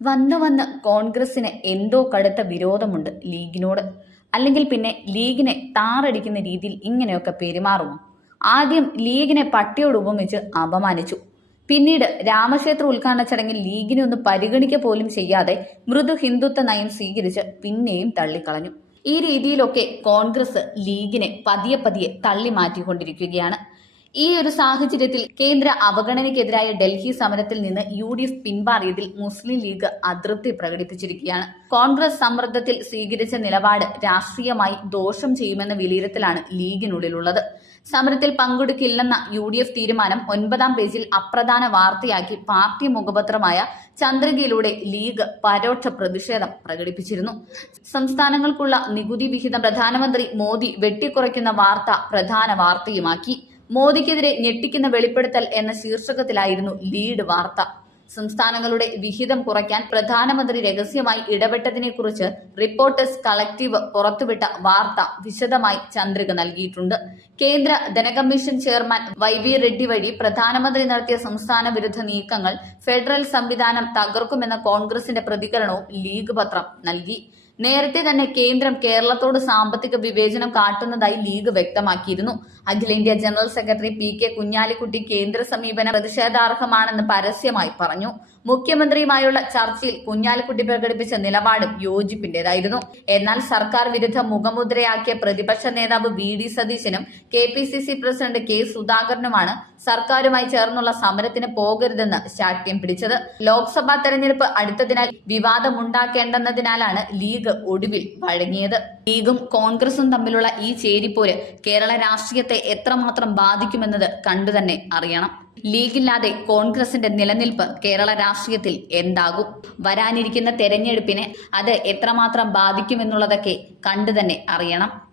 വന്നു വന്ന് കോൺഗ്രസിന് എന്തോ കടുത്ത വിരോധമുണ്ട് ലീഗിനോട്. അല്ലെങ്കിൽ പിന്നെ ലീഗിനെ താറടിക്കുന്ന രീതിയിൽ ഇങ്ങനെയൊക്കെ പെരുമാറുമോ? ആദ്യം ലീഗിനെ പട്ടിയോട് ഉപമിച്ച് അപമാനിച്ചു. പിന്നീട് രാമക്ഷേത്ര ഉദ്ഘാടന ചടങ്ങിൽ ലീഗിനെ ഒന്ന് പരിഗണിക്ക പോലും ചെയ്യാതെ മൃദു ഹിന്ദുത്വ നയം സ്വീകരിച്ച് പിന്നെയും തള്ളിക്കളഞ്ഞു. ഈ രീതിയിലൊക്കെ കോൺഗ്രസ് ലീഗിനെ പതിയെ പതിയെ തള്ളി മാറ്റിക്കൊണ്ടിരിക്കുകയാണ് ഈ ഒരു സാഹചര്യത്തിൽ കേന്ദ്ര അവഗണനയ്ക്കെതിരായ ഡൽഹി സമരത്തിൽ നിന്ന് യു ഡി എഫ് പിന്മാറിയതിൽ മുസ്ലിം ലീഗ് അതൃപ്തി പ്രകടിപ്പിച്ചിരിക്കുകയാണ്. കോൺഗ്രസ് സമ്മർദ്ദത്തിൽ സ്വീകരിച്ച നിലപാട് രാഷ്ട്രീയമായി ദോഷം ചെയ്യുമെന്ന വിലയിരുത്തലാണ് ലീഗിനുള്ളിലുള്ളത്. സമരത്തിൽ പങ്കെടുക്കില്ലെന്ന യു ഡി എഫ് തീരുമാനം ഒൻപതാം പേജിൽ അപ്രധാന വാർത്തയാക്കി പാർട്ടി മുഖപത്രമായ ചന്ദ്രികയിലൂടെ ലീഗ് പരോക്ഷ പ്രതിഷേധം പ്രകടിപ്പിച്ചിരുന്നു. സംസ്ഥാനങ്ങൾക്കുള്ള നികുതി വിഹിതം പ്രധാനമന്ത്രി മോദി വെട്ടിക്കുറയ്ക്കുന്ന വാർത്ത പ്രധാന വാർത്തയുമാക്കി. മോദിക്കെതിരെ ഞെട്ടിക്കുന്ന വെളിപ്പെടുത്തൽ എന്ന ശീർഷകത്തിലായിരുന്നു ലീഡ് വാർത്ത. സംസ്ഥാനങ്ങളുടെ വിഹിതം കുറയ്ക്കാൻ പ്രധാനമന്ത്രി രഹസ്യമായി ഇടപെട്ടതിനെക്കുറിച്ച് റിപ്പോർട്ടേഴ്സ് കളക്റ്റീവ് പുറത്തുവിട്ട വാർത്ത വിശദമായി ചന്ദ്രിക നൽകിയിട്ടുണ്ട്. കേന്ദ്ര ധനകമ്മീഷൻ ചെയർമാൻ വൈ വി റെഡ്ഡി വഴി പ്രധാനമന്ത്രി നടത്തിയ സംസ്ഥാന വിരുദ്ധ നീക്കങ്ങൾ ഫെഡറൽ സംവിധാനം തകർക്കുമെന്ന കോൺഗ്രസിന്റെ പ്രതികരണവും ലീഗ് പത്രം നൽകി. നേരത്തെ തന്നെ കേന്ദ്രം കേരളത്തോട് സാമ്പത്തിക വിവേചനം കാട്ടുന്നതായി ലീഗ് വ്യക്തമാക്കിയിരുന്നു. അഖിലേന്ത്യാ general secretary P K Kunhalikutty കേന്ദ്ര സമീപനം പ്രതിഷേധാർഹമാണെന്ന് പരസ്യമായി പറഞ്ഞു. മുഖ്യമന്ത്രിയുമായുള്ള ചർച്ചയിൽ കുഞ്ഞാലിക്കുട്ടി പ്രകടിപ്പിച്ച നിലപാടും യോജിപ്പിന്റേതായിരുന്നു. എന്നാൽ സർക്കാർ വിരുദ്ധ മുഖമുദ്രയാക്കിയ പ്രതിപക്ഷ നേതാവ് വി ഡി സതീശനും K P C C president K സുധാകരനുമാണ് സർക്കാരുമായി ചേർന്നുള്ള സമരത്തിന് പോകരുതെന്ന് ശാഠ്യം പിടിച്ചത്. ലോക്സഭാ തെരഞ്ഞെടുപ്പ് അടുത്തതിനാൽ വിവാദമുണ്ടാക്കേണ്ടെന്നതിനാലാണ് ലീഗ് ഒടുവിൽ വഴങ്ങിയത്. ലീഗും കോൺഗ്രസും തമ്മിലുള്ള ഈ ചേരിപ്പോര് കേരള രാഷ്ട്രീയത്തെ എത്രമാത്രം ബാധിക്കുമെന്നത് കണ്ടുതന്നെ അറിയണം. ലീഗില്ലാതെ കോൺഗ്രസിന്റെ നിലനിൽപ്പ് കേരള രാഷ്ട്രീയത്തിൽ എന്താകും? വരാനിരിക്കുന്ന തെരഞ്ഞെടുപ്പിനെ അത് എത്രമാത്രം ബാധിക്കുമെന്നുള്ളതൊക്കെ കണ്ടു തന്നെ അറിയണം.